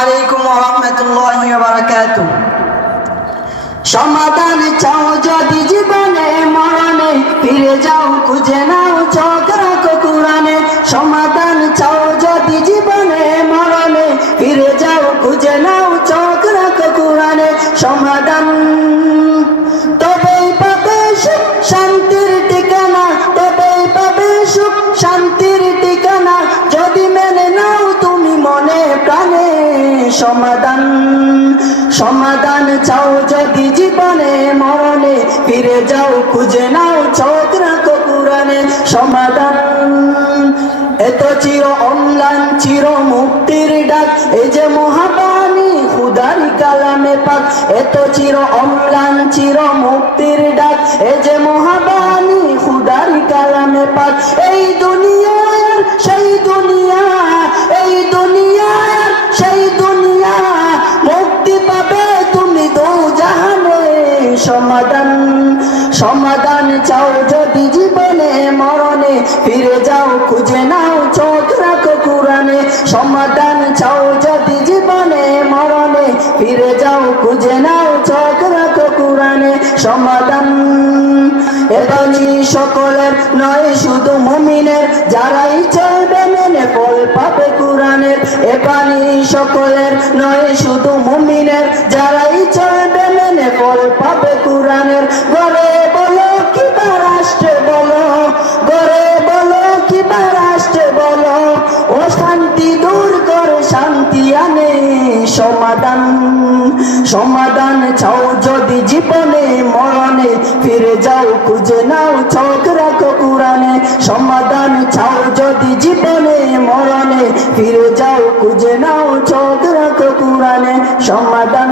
আলাইকুম ওয়া রাহমাতুল্লাহি ওয়া বারাকাতুহু। সমাধান চাও যদি জীবনে মরণে, ফিরে যাও খুঁজে নাও চোখ রাখো কুরআনে। সমাধান চাও যদি জীবনে মরণে, ফিরে যাও খুঁজে নাও চোখ রাখো কুরআনে। সমাধান তবেই পাবে সুখ শান্তির ঠিকানা, তবেই পাবে সুখ শান্তির ঠিকানা, যদি মেনে নাও তুমি মনে প্রাণে। সমাধান সমাধান চাও যদি জীবনে মরণে, ফিরে যাও খুঁজে নাও চোখ রাখো কুরআনে। সমাধান এত চির অম্লান চির মুক্তির ডাক, এই যে মহাবাণী খুদার কালামে পাক। এত চির অম্লান চির মুক্তির ডাক, এই যে মহাবাণী খুদার কালামে পাক। এই দুনিয়ার সেই দুনিয়া, এই দুনিয়ার সেই দুনিয়া, মুক্তি পাবে তুমি দোজাহানে। সমাধান সমাধান চাও যদি জীবনে মরণে, ফিরে যাও খুঁজে নাও চোখ রাখো কুরআনে। সমাধান চাও যদি জীবনে মরণে, ফিরে যাও খুঁজে নাও চোখ রাখো কুরআনে। সমাধান এ বাণী সকলের নয় শুধু মুমিনের, যারাই চলবে মেনে ফল পাবে কুরআনের। এ বাণী সকলের নয় শুধু মুমিনের, যারাই চলবে মেনে ফল পাবে কুরআনের। ঘরে বলো কিবা রাষ্ট্রে বলো, ঘরে বলো কিবা রাষ্ট্রে বলো, ও শান্তি দূর করে শান্তি আনে। সমাধান সমাধান চাও যদি জীবনে মরণে, ফিরে যাও খুঁজে নাও চোখ রাখো কুরআনে। সমাধান চাও যদি জীবনে মরণে, ফিরে যাও খুঁজে নাও চোখ রাখো কুরআনে। সমাধান